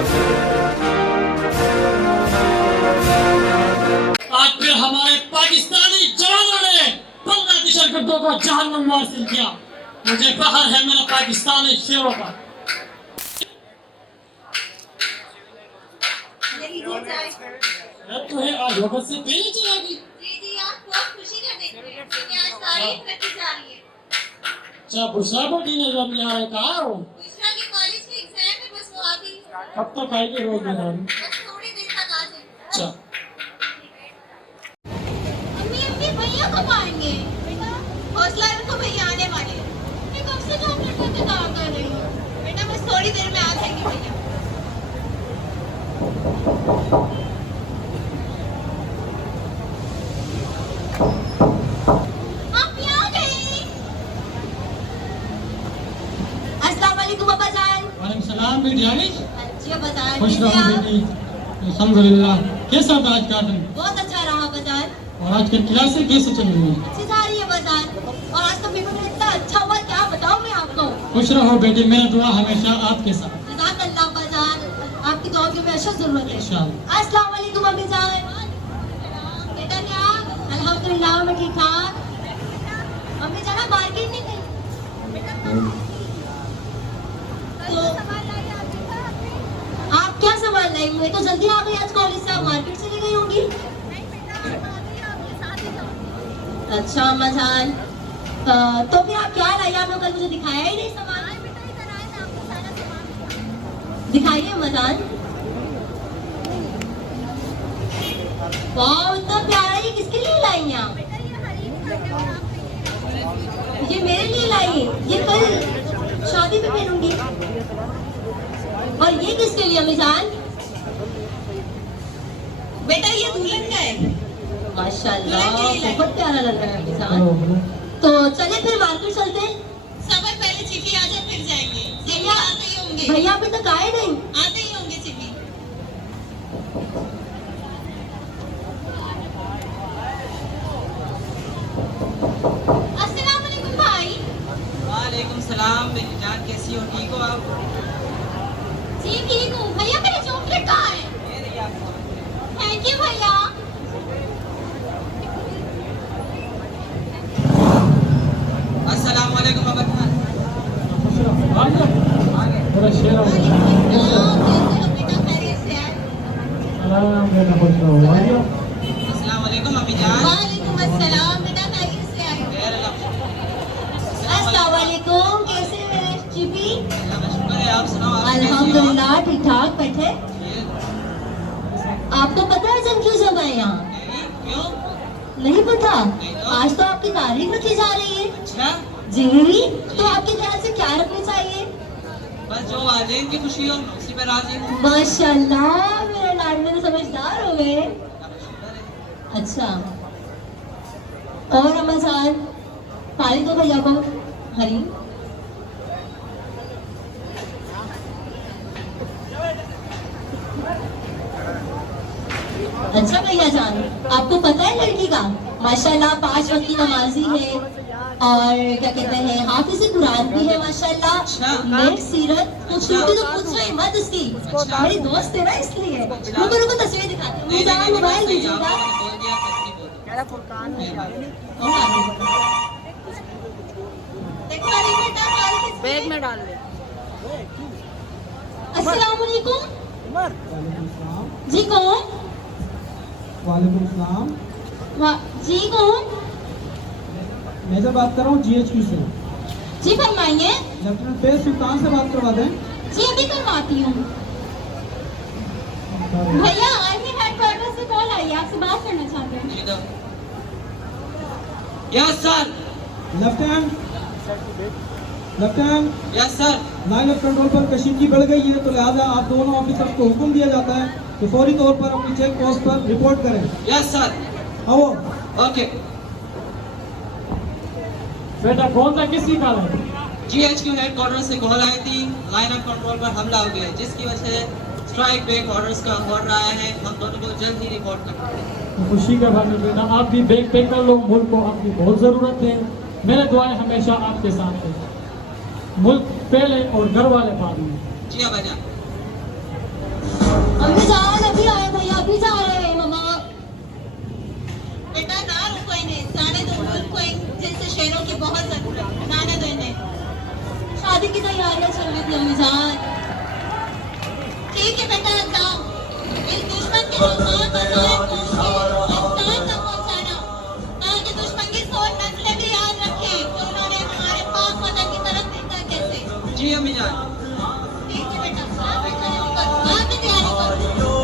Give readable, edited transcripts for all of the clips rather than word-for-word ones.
आज फिर हमारे पाकिस्तानी जवानों ने बांग्लादेश गर्दों को जहन्नुम में हासिल किया। मुझे फख्र है मेरे पाकिस्तानी शेरों पर। तुम्हें आज वक्त से पहले चला गई। जी आप बहुत खुशी का देख रहे हैं कि आज तारीख रखी जा रही है। अच्छा बुशरा बेटी ने जब यहाँ कहा हो बुशरा की कॉलेज के एग्जाम है, बस वो आ गई। कब तक आएगी रोज दिन? बस थोड़ी देर तक आ जाए। अच्छा अम्मी भैया कब आएंगे? बेटा हौसला रखो, भैया आने वाले हैं। मैं कब से 2 मिनट का इंतजार कर रही हूँ। बेटा बस थोड़ी देर में आ जाएंगे भैया। आप यहाँ गए? अस्सलाम वालेकुम अब्बा जान। वालेकुम सलाम बेटी। आ गई? जी अब्बा जान। खुश कैसे रहो आप? बेटी। अल्हम्दुलिल्लाह। कैसा था आज का दिन? बहुत अच्छा रहा अब्बा जान। और आज की क्लासें कैसे चल रही है? अच्छी जा रही है अब्बा जान। और आज तो पेपर में इतना अच्छा हुआ, क्या बताऊं मैं आपको। खुश रहो बेटी, मेरा दुआ हमेशा आपके साथ। जज़ाकल्लाह अब्बा जान, आपकी दुआ की हमेशा जरूरत है। इंशाअल्लाह। अस्सलाम वालेकुम अम्मी जान। बेटा क्या? अल्हम्दुलिल्लाह मैं ठीक ठाक। अम्मी जान आप मार्केट नहीं गई? तो आप क्या सामान लाई? मैं तो जल्दी आ गई आज कॉलेज से, आप मार्केट चली गई होंगी। अच्छा अम्मा जान, तो फिर आप क्या लाई? आपने कल मुझे दिखाया ही नहीं सामान। दिखाइए अम्मा जान। वाह इतना प्यारा, ये किसके लिए लाई हैं आप? ये मेरे लिए लाई है, ये कल शादी में पहनूंगी। और ये किसके लिए अम्मी जान? बेटा ये दुल्हन का है। माशाल्लाह बहुत प्यारा लग रहा है अम्मी जान। तो चले फिर मार्केट चलते हैं। सबर पहले चिट्ठी आ जाए फिर जाएंगे। भैया आते ही होंगे। भैया अभी तक आए नहीं? आते ही होंगे चिट्ठी। अस्सलाम वालेकुम भाई। वालेकुम सलाम मेरी जान, कैसी हो? ठीक हो आप? जी ठीक हूँ। भैया मेरी चॉकलेट कहाँ है? थैंक यू भैया। अस्सलाम वालेकुम अब्बा जान। थोड़ा शेर आओ। कैसे हो बेटा, खैरियत से हैं? सलाम बेटा, खुश रहो। आ जाओ। अस्सलाम वालेकुम अम्मी जान। वालेकुम अस्सलाम बेटा, खैरियत से आए? खैर अल्लाह। अस्सलाम वालेकुम, कैसे हैं मेरे जीपी? अल्लाह का शुक्र है, आप सुनाओ आप कैसी हो? अल्हम्दुलिल्लाह ठीक ठाक। बैठे। ये- आपको पता है जम क्यों जमा है यहाँ? नहीं, क्यों? नहीं पता? नहीं तो। आज तो आपकी तारीफ रखी जा रही है। अच्छा, जी तो आपके ख्याल से क्या रखना चाहिए? बस जो वालिदैन की खुशी हो उसी पे राजी हूँ। माशाल्लाह मेरे लाडले तो समझदार हो गए। अल्लाह का शुक्र है। अच्छा और अम्मा जान पानी दो भैया को। हरी अच्छा भैया जान, आपको पता है लड़की का माशाल्लाह 5 वक्त की नमाजी है और क्या कहते हैं हाफिज़ कुरान भी है माशाल्लाह। अच्छा। नेक सीरत खूबसूरती तो पूछ रही मत उसकी। अच्छा। मेरी दोस्त है ना इसलिए। रुको रुको तस्वीर दिखाती हूँ। नहीं, मुझे नहीं, मोबाइल नहीं, दीजिएगा। आपने बोल दिया, कुछ नहीं बोल दिया। बैग में डाल ले। अस्सलाम वालेकुम। जी कौन? वालेकुम सलाम। जी कौन? मैं जब बात कर रहा हूँ GHQ से। जी फरमाइए। लेफ्टिनेंट पे सुल्तान से बात करवा दें। जी अभी करवाती हूँ। भैया आर्मी हेडक्वार्टर से कॉल आई है, आपसे बात करना चाहते हैं। ठीक है। Yes sir. Lieutenant lieutenant yes sir. Line of control पर कशीदगी बढ़ गई है, तो लिहाजा आप दोनों ऑफिसर्स को हुक्म दिया जाता है कि फौरी तौर पर अपनी चेक पोस्ट पर रिपोर्ट करें। Yes sir. आओ। ओके। बेटा कौन सा किसकी कॉल है? GHQ हेडक्वार्टर से कॉल आई थी, लाइन ऑफ कंट्रोल पर हमला हो गया, जिसकी वजह से स्ट्राइक ब्रेक ऑर्डर्स का हो रहा है। हम दोनों को जल्द ही रिपोर्ट करते हैं। तो खुशी का बात है बेटा, आप भी बैग पैक कर लो। मुल्क को आपकी बहुत ज़रूरत है। मेरे दुआएं हमेशा आपके साथ है। मुल्क पहले और घर वाले बाद में। जी हाँ भाईजान। ताकि दुश्मन की सोच नस्लें भी याद रखें कि उन्होंने हमारे पाक वतन की तरफ देखा कैसे। जी अम्मी जान। ठीक है बेटा, आप भी तैयारी करो, आप भी तैयारी करो।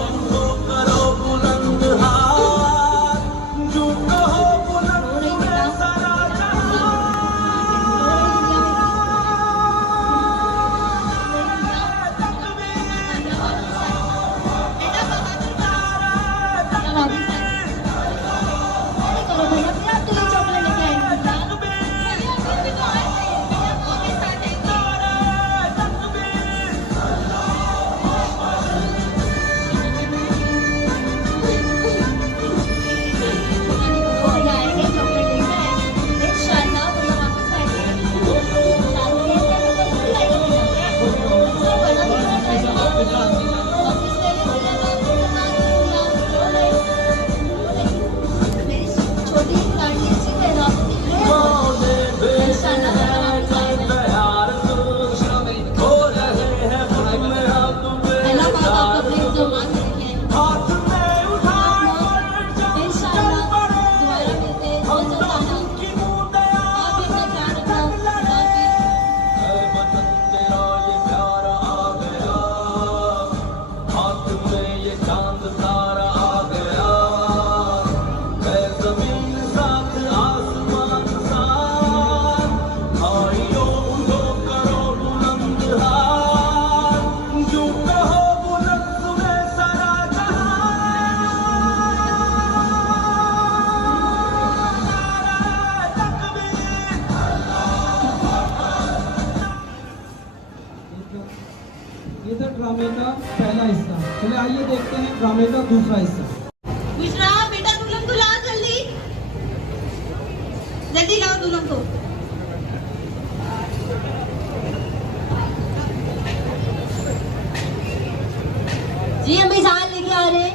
ये था ड्रामे का पहला हिस्सा। चलिए आइए देखते हैं ड्रामे का दूसरा हिस्सा। बुशरा बेटा दुल्हन को लाओ जल्दी, जल्दी लाओ दुल्हन को। जी अम्मी जान लेके आ रहे हैं।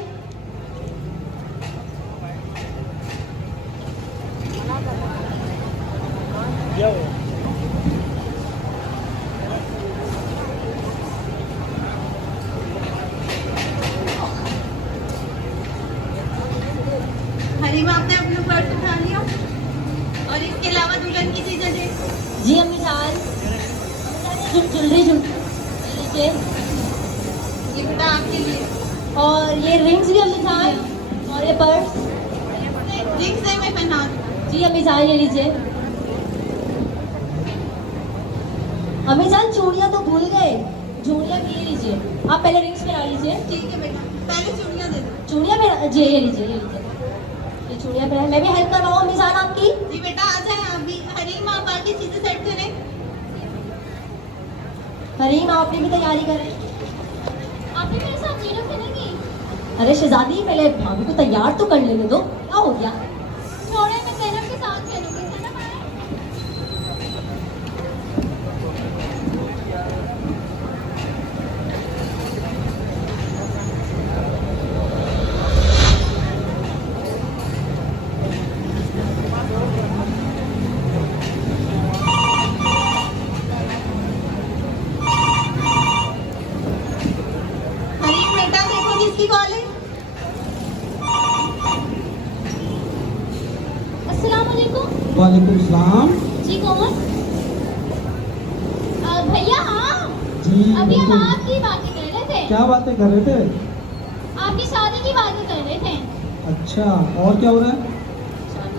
हरीमा आपने अपना पर्स उठा लिया और इसके अलावा दुल्हन की चीजें दे। जी अम्मी जान, ज्वेलरी लीजिए, ये बेटा आपके लिए, और ये रिंग्स भी अम्मी जान, और ये पर्स रिंग्स से मैं पहना दूं। जी अम्मी जान ये लीजिए। अम्मी जान चूड़ियां तो भूल गए, चूड़ियां ये लीजिए, आप पहले रिंग्स पहना लीजिए। ठीक है बेटा, पहले चूड़ियां दे दो। चूड़ियां पहना जी, ये लीजिए, ये लीजिए, ये चूड़ियां पहना। मैं भी हेल्प करवाऊँ अम्मी जान आपकी? जी बेटा आ जाए आप भी। हरीमा आप बाकी चीजें सेट करें। हरीमा आपने भी तैयारी करें। आपने मेरे साथ जीरो खेलेंगी? अरे शहजादी पहले भाभी को तैयार तो कर लेने दो, क्या हो गया? छोड़े, मैं ज़ैनब के साथ खेलूंगी। ज़ैनब आए। हरीम बेटा देखो किसकी कॉल है। अस्सलाम वालेकुम। वालेकुम सलाम। जी कौन? भैया हाँ, जी अभी हम बिल्कुल। आपकी बातें कर रहे थे, क्या बातें कर रहे थे? आपकी शादी की बातें कर रहे थे। अच्छा, और क्या हो रहा है?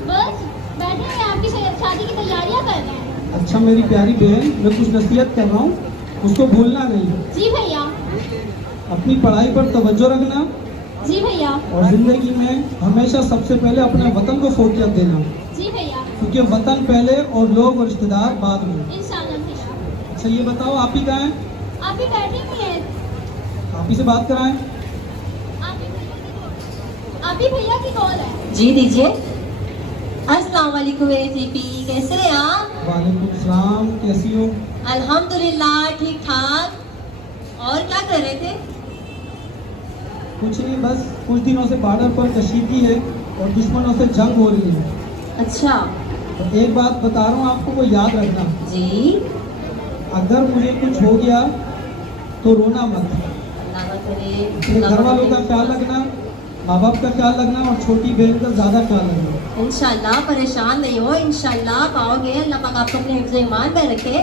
बस बैठे हैं, आपकी शादी की तैयारियां कर रहे हैं। अच्छा मेरी प्यारी बहन, मैं कुछ नसीहत कर रहा हूँ, उसको भूलना नहीं। जी भैया। अपनी पढ़ाई पर तवज्जो रखना, जी भैया। और जिंदगी में हमेशा सबसे पहले अपने वतन को फोकियत देना, जी भैया। क्योंकि वतन पहले और लोग और रिश्तेदार बाद में। इंशाल्लाह भैया। अच्छा ये बताओ आप ही कहाँ हैं? आप ही बैठे हुए हैं। आप ही से बात कराएं। आप ही भैया की कॉल है। जी दीजिए। अस्सलाम वालेकुम एसीपी, कैसे हैं आप? वालेकुम सलाम, कैसी हो? अल्हम्दुलिल्लाह ठीक ठाक। और क्या कर रहे थे? कुछ नहीं, बस कुछ दिनों से बॉर्डर पर कशीदगी है और दुश्मनों से जंग हो रही है। अच्छा। तो एक बात बता रहा हूँ आपको, वो याद रखना। जी। अगर मुझे कुछ हो गया तो रोना मत, अल्लाह करे। अपने घर वालों का ख्याल रखना माँ बाप का ख्याल रखना और छोटी बहन का ज़्यादा ख्याल रखना। इंशाल्लाह परेशान नहीं हो, इंशाल्लाह पाओगे। अल्लाह पाक आपको अपने हिफ्ज़ ईमान में रखे।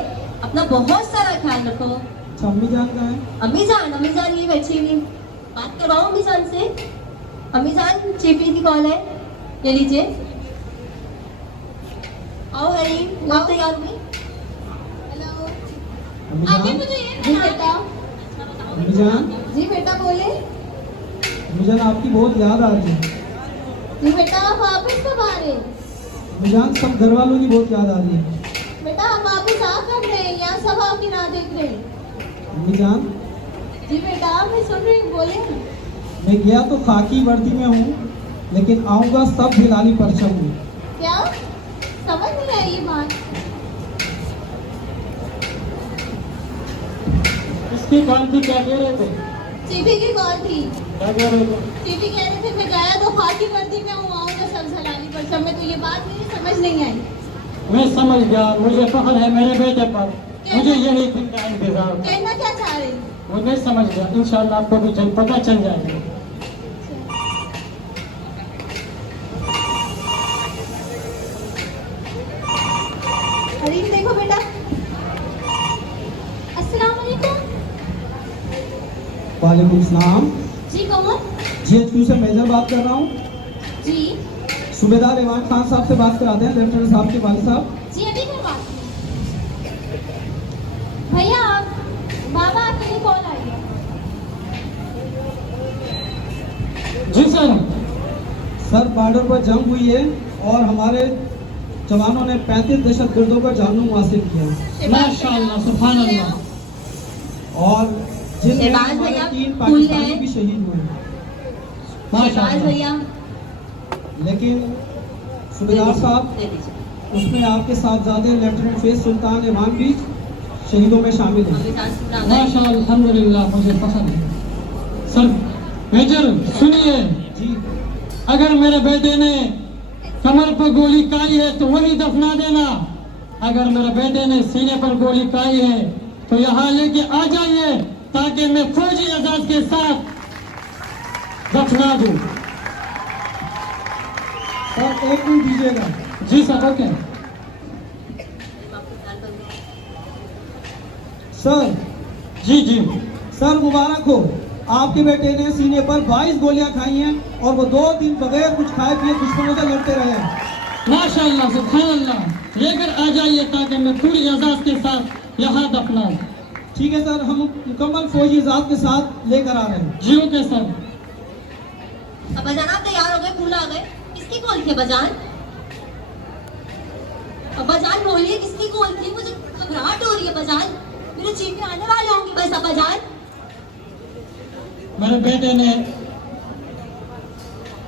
अपना बहुत सारा ख्याल रखो। अच्छा, अम्मी जान कहाँ है? अम्मी जान ये बैठी हुई, बात करवाओ अम्मी जान से। अम्मी जान चीपी की कॉल है, ले लीजिए। आओ हरीम, आप तैयार हुई? अम्मी जान, जी बेटा। अम्मी जान, जी बेटा बोले। अम्मी जान आपकी बहुत याद आ रही है। जी बेटा आप वापस कब आ रहे? अम्मी जान सब घर वालों की बहुत याद आ रही है। बेटा हम वापस आ कर रहे हैं, यहाँ सब आपकी राह देख रहे हैं। अम्मी जान, जी बेटा मैं सुन रही हूँ, बोले। मैं गया तो खाकी वर्दी में हूँ, लेकिन आऊँगा सब हिलाली परचम में। क्या समझ नहीं आई ये बात? इसकी कौन थी, क्या कह रहे थे? चीपी की कॉल थी। क्या कह रहे थे? चीपी कह रहे थे मैं गया तो खाकी वर्दी में हूँ, आऊँगा सब हलाली परचम में। तो ये बात मेरी समझ नहीं आई। मैं समझ गया, मुझे फख्र है मेरे बेटे पर। मुझे यही दिन का इंतजार था। कहना क्या चाह रही? वो नहीं समझ गया, इंशाल्लाह आपको भी जल्द पता चल जाएगा। हरीम देखो बेटा। अस्सलाम वालेकुम। वालेकुम सलाम। जी कौन? GHQ से मेजर बात कर रहा हूँ। जी सूबेदार इमरान खान साहब से बात कराते हैं, लेफ्टिनेंट साहब के वालिद साहब। जी अभी मैं बात भैया बाबा आपके लिए कॉल आई है। जी सर। सर बॉर्डर पर जंग हुई है और हमारे जवानों ने 35 दहशतगर्दों का जानू हासिल किया। माशाअल्लाह, सुभान अल्लाह। और जिनमें शहबाज हमारे भैया 3 फूल पाकिस्तानी है। भी शहीद हुए। शहबाज माशाअल्लाह। भैया लेकिन सूबेदार साहब, दे दीजिए। उसमें आपके साहबजादे लेफ्टिनेंट फैज सुल्तान इमाम भी शहीदों में शामिल हैं। अभी सांस पूरा आ गया। माशाअल्लाह, अल्हम्दुलिल्लाह, मुझे पसंद है। सर मेजर सुनिए, जी अगर मेरे बेटे ने कमर पर गोली खाई है तो वही दफना देना। अगर मेरे बेटे ने सीने पर गोली खाई है तो यहाँ लेके आ जाइए, ताकि मैं फौजी एजाज के साथ दफना दूं। सर एक मिनट दीजिएगा। जी सर, ओके। सर जी जी। सर मुबारक हो, आपके बेटे ने सीने पर 22 गोलियां खाई हैं और वो 2 दिन बगैर कुछ खाए पिए दुश्मनों से लड़ते रहे हैं। माशाअल्लाह, सुभान अल्लाह। लेकर आ जाइए ताकि मैं पूरी एजाज के साथ यहाँ दफना दूं। ठीक है सर, हम मुकम्मल फौजी इजाज़त के साथ लेकर आ रहे हैं। जी ओके सर। अब्बाजान आप तैयार हो गए? फूल आ गए? किसकी कॉल थी अब्बाजान? अब्बाजान बोलिए किसकी कॉल थी? मुझे घबराहट हो रही है अब्बाजान। मेरे चीफ में आने वाले होंगे बस अब्बाजान। मेरे बेटे ने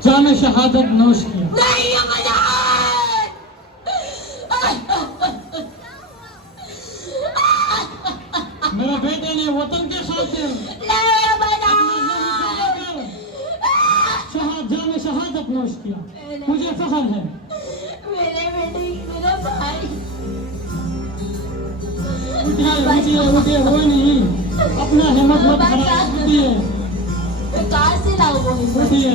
जाम शहादत नोश किया। नहीं अब्बाजान। मेरे बेटे ने वतन के खातिर नहीं अब्बाजान। जाम शहादत नोश किया। मुझे फख्र है। मेरे बेटे मेरा भाई। उठिए, हो नहीं, अपना हिम्मत मत खराब कीजिए। मैं कहाँ से लाऊं वो हिम्मत? उठिए।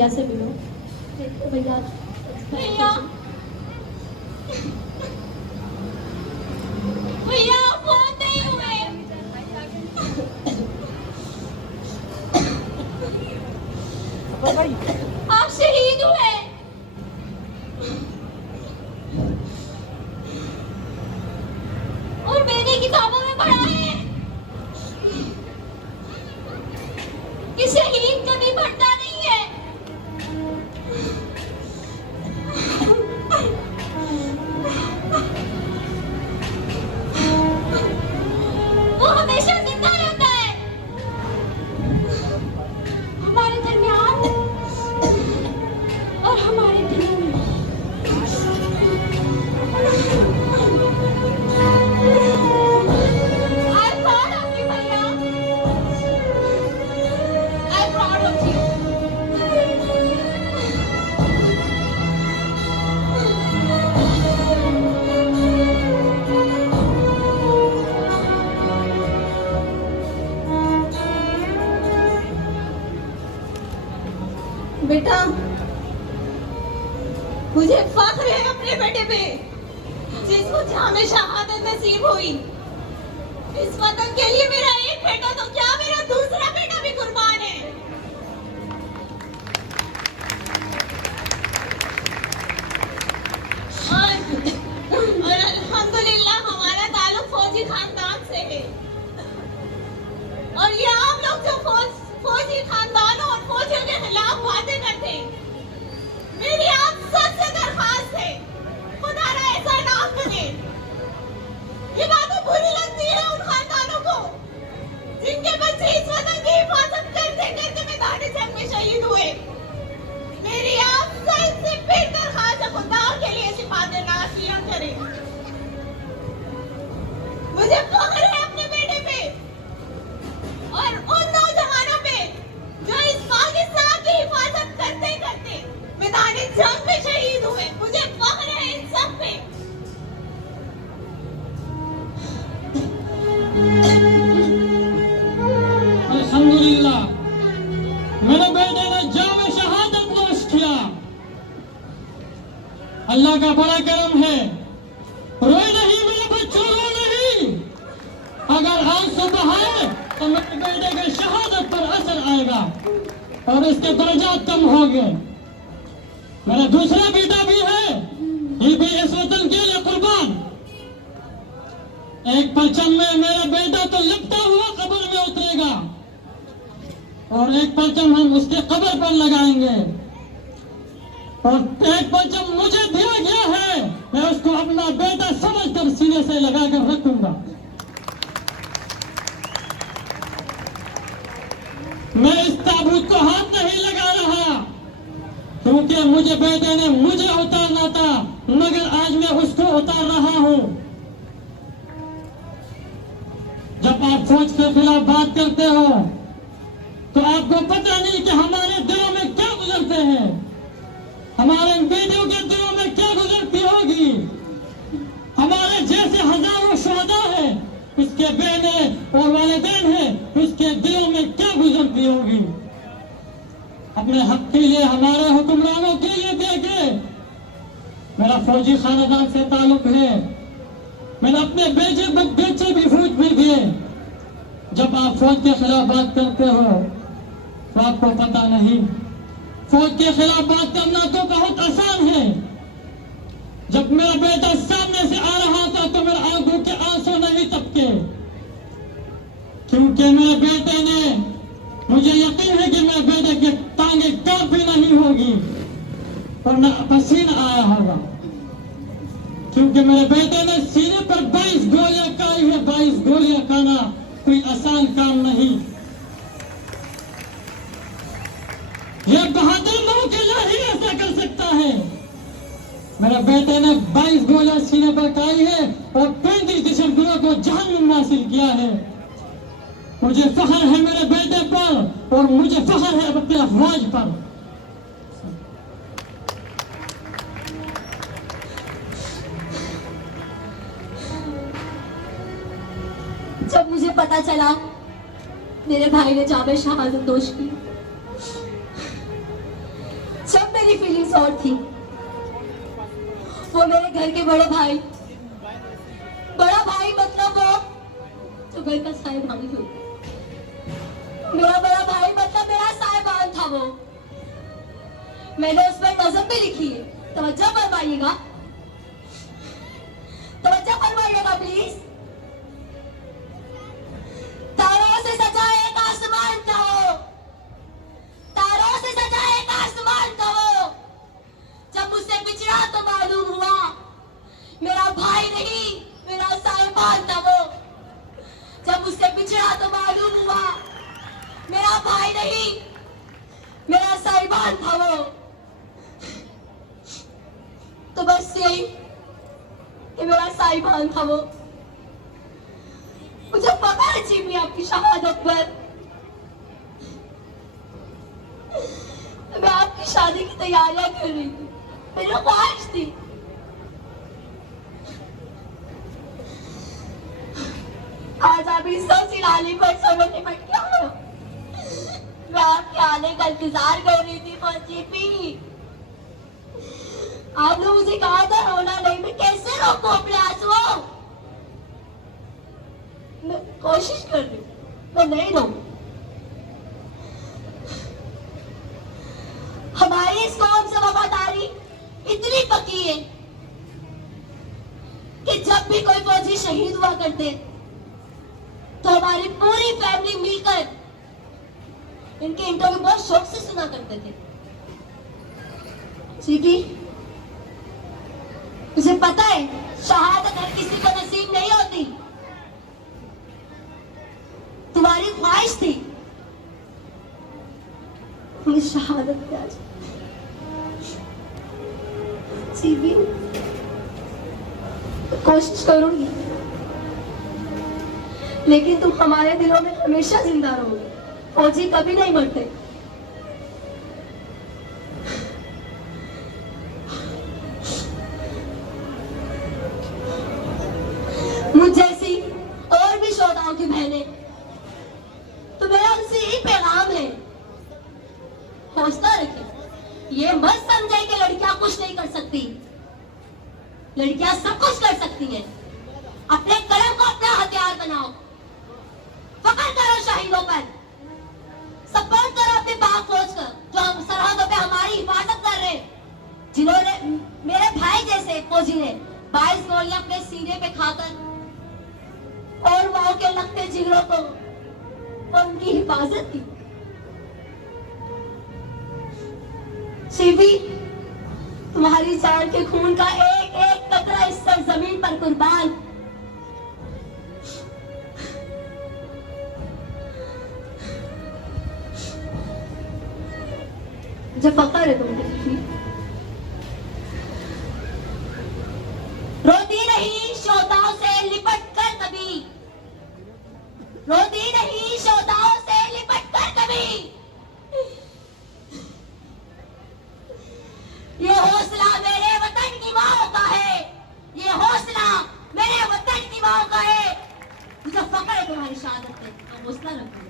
भैया से मिलो। भैया भैया भैया आप बहुत नहीं हुए। आप शहीद हुए। और मैंने किताबों में पढ़ा है कि शहीद कभी मरता नहीं है। वो हमेशा जिंदा रहता है हमारे दरमियान और हमारे दिलों में। I'm proud of you, भैया। I'm proud of you। बेटा मुझे फख्र है अपने बेटे पे जिसको जामे शहादत नसीब हुई। इस वतन के लिए मेरा एक बेटा तो क्या मेरा दूसरा बेटा भी कुर्बान है। और अल्हम्दुलिल्लाह हमारा ताल्लुक फौजी खानदान से है। और ये आप लोग जो फौजी खानदानों और फौजियों के खिलाफ बातें करते हैं, मेरी आप सबसे दरख्वास्त है खुदा ना ऐसा ना करे। ये बातें बुरी लगती है उन खानदानों को जिनके बच्चे इस वतन की हिफाजत करते करते मैदान जंग में शहीद हुए। मेरी आप सबसे फिर दरख्वास्त है खुदा के लिए ऐसी बातें ना किया करें। मुझे फख्र है अपने बेटे पे और उन नौजवानों पे जो इस पाकिस्तान की हिफाजत करते करते मैदान जंग में शहीद हुए। मुझे फख्र है इन सब पे। अल्हम्दुलिल्लाह मेरे बेटे ने जामे शहादत नोश किया। अल्लाह का बड़ा करम है। रोए नहीं मेरे बच्चों, रो नहीं। अगर आंसू बहाए तो मेरे बेटे के शहादत पर असर आएगा और इसके दर्जात कम होंगे। मेरा दूसरा बेटा भी है, ये भी इस वतन के लिए कुर्बान। एक परचम में मेरा बेटा तो लिपटा हुआ कब्र में उतरेगा और एक परचम हम उसके कब्र पर लगाएंगे। और एक परचम मुझे दिया गया है, मैं उसको अपना बेटा समझकर सीने से लगाकर रखूंगा। मैं इस ताबूत को हाथ नहीं लगा रहा क्योंकि मुझे बेटे ने मुझे उतारना था, मगर आज मैं उसको उतार रहा हूं। जब आप फौज के खिलाफ बात करते हो तो आपको पता नहीं कि हमारे दिलों में क्या गुजरते हैं, हमारे बेटियों के दिलों में क्या गुजरती होगी। हमारे जैसे हजारों शुहदा हैं, उसके बहनें और वालिदैन हैं, उसके दिलों में क्या गुजरती होगी। अपने हक के लिए हमारे हुक्मरानों के लिए देखे। मेरा फौजी खानदान से ताल्लुक है, मैंने अपने बेचे भी फौज में दिए। जब आप फौज के खिलाफ बात करते हो तो आपको पता नहीं, फौज के खिलाफ बात करना तो बहुत आसान है। जब मेरा बेटा सामने से आ रहा था तो मेरे आंखों के आंसू नहीं टपके, क्योंकि मेरे बेटे ने, मुझे यकीन है कि मेरे बेटे की टांगे कांपी नहीं होगी और न पसीना आया होगा, क्योंकि मेरे बेटे ने सीने पर 22 गोलियां खाई है। 22 गोलियां खाना कोई आसान काम नहीं। ये बहादुर मौके ही ऐसा कर सकता है। मेरे बेटे ने 22 गोलियां सीने पर खाई है और 35 दिसंबर को जहन्नुम हासिल किया है। मुझे फख्र है मेरे बेटे पर और मुझे फख्र है अपने अफवाज पर। जब मुझे पता चला मेरे भाई ने जामे शहादत नोश की, मेरी फीलिंग्स और थी। वो मेरे घर के बड़ा भाई मतलब वो जो घर का साहिबान हो। मेरा बड़ा भाई मतलब मेरा साहिबान था वो। मैंने उस पर नज़म भी लिखी है, तवज्जो फरमाइएगा, प्लीज। तारों से सजा एक आसमान था वो, तारों से सजा एक आसमान था वो। जब मुझसे बिछड़ा तो मालूम हुआ मेरा भाई नहीं मेरा साहिबान था वो। जब मुझसे बिछड़ा तो मालूम हुआ मेरा भाई नहीं मेरा साहिबान था वो। तो बस यही कि मेरा साहिबान था वो। मुझे पता है जीवी आपकी शहादत पर। मैं आपकी शादी की तैयारियां कर रही थी, मेरी ख्वाहिश थी। आज आप इस सिलाली पर समझ निपट गया हो। मैं आपके आने का इंतजार कर रही थी जीपी। आपने मुझे कहा था रोना नहीं, मैं कैसे रोकूं अपने आंसुओं। मैं कोशिश कर रही हूँ, मैं नहीं रोऊं। हमारी इस कौम से वफादारी इतनी पक्की है कि जब भी कोई फौजी शहीद हुआ करते तो हमारी पूरी फैमिली मिलकर इनके इंटरव्यू बहुत शौक से सुना करते थे। सीधी मुझे पता है शहादत हर किसी को नसीब नहीं होती। तुम्हारी ख्वाहिश थी मुझे शहादत पे आज सीधी कोशिश करूंगी, लेकिन तुम हमारे दिलों में हमेशा जिंदा रहोगे। फौजी कभी नहीं मरते। मुझ जैसी और भी श्रोताओं की बहनें, तो मेरा उनसे यही पैगाम है, हौसला रखें। ये मत समझे कि लड़कियां कुछ नहीं कर सकती। लड़कियां सब कुछ कर सकती हैं। अपने कलम को अपना हथियार बनाओ, फख्र करो शहीदों पर, सपोर्ट करो अपने पाक फौज का जो हम सरहदों पे हमारी हिफाजत कर रहे, जिन्होंने मेरे भाई जैसे फौजी ने 22 गोलियां अपने सीने पे खाकर और माओ के लगते जिगरों को और उनकी हिफाजत की। शिवी, तुम्हारी जान के खून का एक एक कतरा इस सरजमीन पर कुर्बान। मुझे फख्र है तुम पे। रोती नहीं श्रोताओं से लिपट कर कभी, रोती नहीं श्रोताओं से लिपट कर कभी। ये हौसला मेरे वतन की माओ का है, ये हौसला मेरे वतन की माओ का है। मुझे फख्र है तुम्हारी शहादत पे, तो हौसला रखो।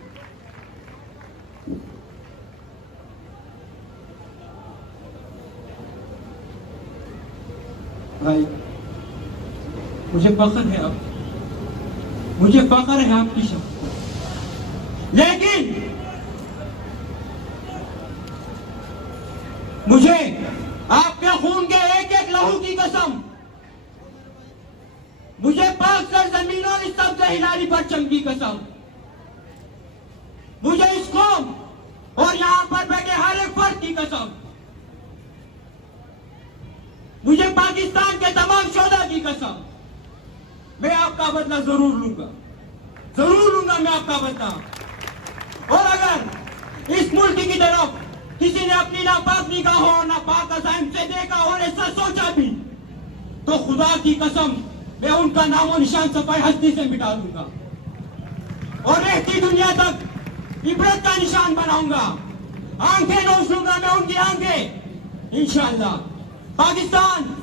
भाई, मुझे फख्र है आप, मुझे फख्र है आपकी शहादत, लेकिन मुझे आपके खून के एक एक लहू की कसम, मुझे पाक सरजमीन और इस सब्ज़ हिलाली परचम की कसम, मुझे इस कौम और यहाँ पर बैठे हर एक फर्द की कसम, मुझे पाकिस्तान के तमाम शोधा की कसम, मैं आपका बदला जरूर लूंगा मैं आपका बदला। और अगर इस मुल्क की तरफ किसी ने अपनी नापाक निगाहों और नापाक अज़ाइम से देखा और ऐसा सोचा भी, तो खुदा की कसम मैं उनका नामो निशान सफाई हस्ती से मिटा दूंगा और रहती दुनिया तक इबरत का निशान बनाऊंगा। आंखें नोच लूंगा मैं उनकी आंखें, इंशाअल्लाह। पाकिस्तान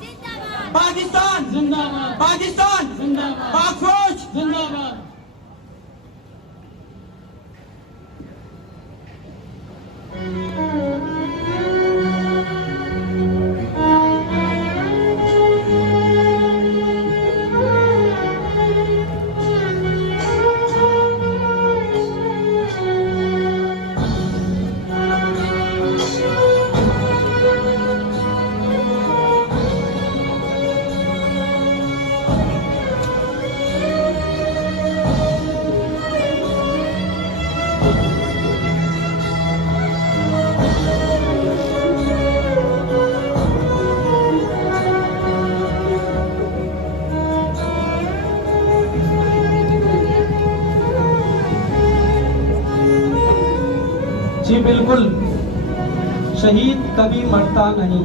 पाकिस्तान जिंदाबाद, पाकिस्तान जिंदाबाद, पाक फौज जिंदाबाद। जी बिल्कुल, शहीद कभी मरता नहीं।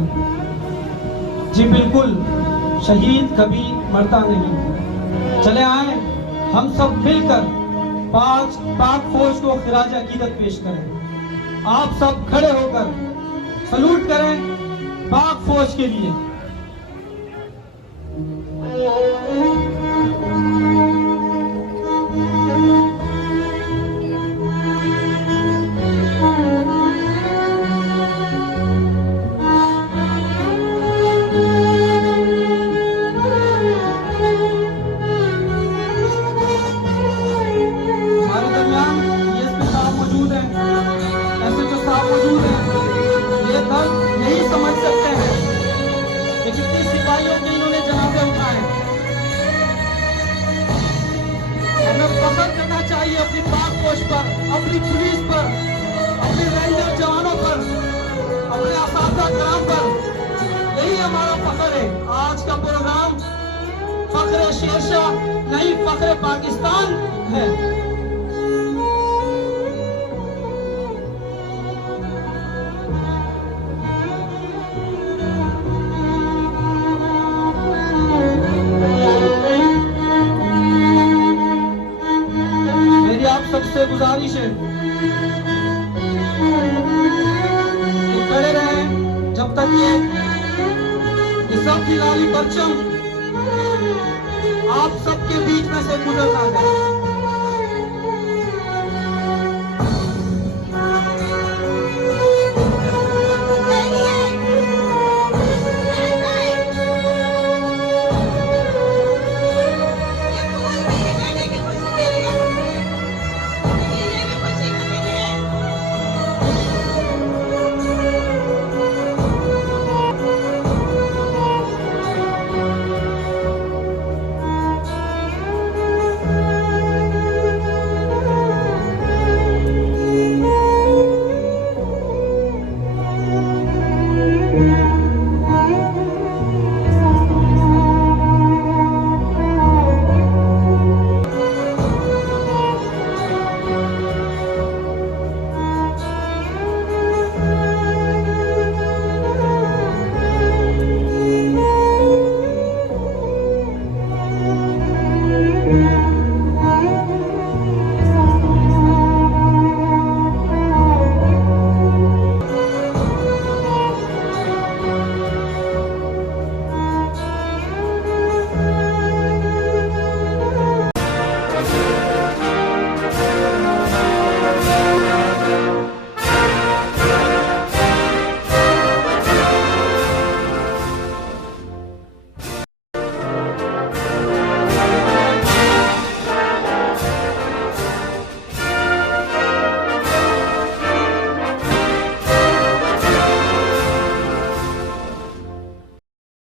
जी बिल्कुल, शहीद कभी मरता नहीं। चले आए हम सब मिलकर पाक फौज को खिराज अकीदत पेश करें। आप सब खड़े होकर सलूट करें पाक फौज के लिए। अपनी पाक फौज पर, अपनी पुलिस पर, अपने रेंजर जवानों पर, अपने असातिज़ा कराम पर, यही हमारा फख्र है। आज का प्रोग्राम फख्र शेरशाह नहीं, फख्र पाकिस्तान है। सबसे गुजारिश है कि खड़े रहें जब तक ये सब की लाली परचम आप सबके बीच में से गुजर ना जाए।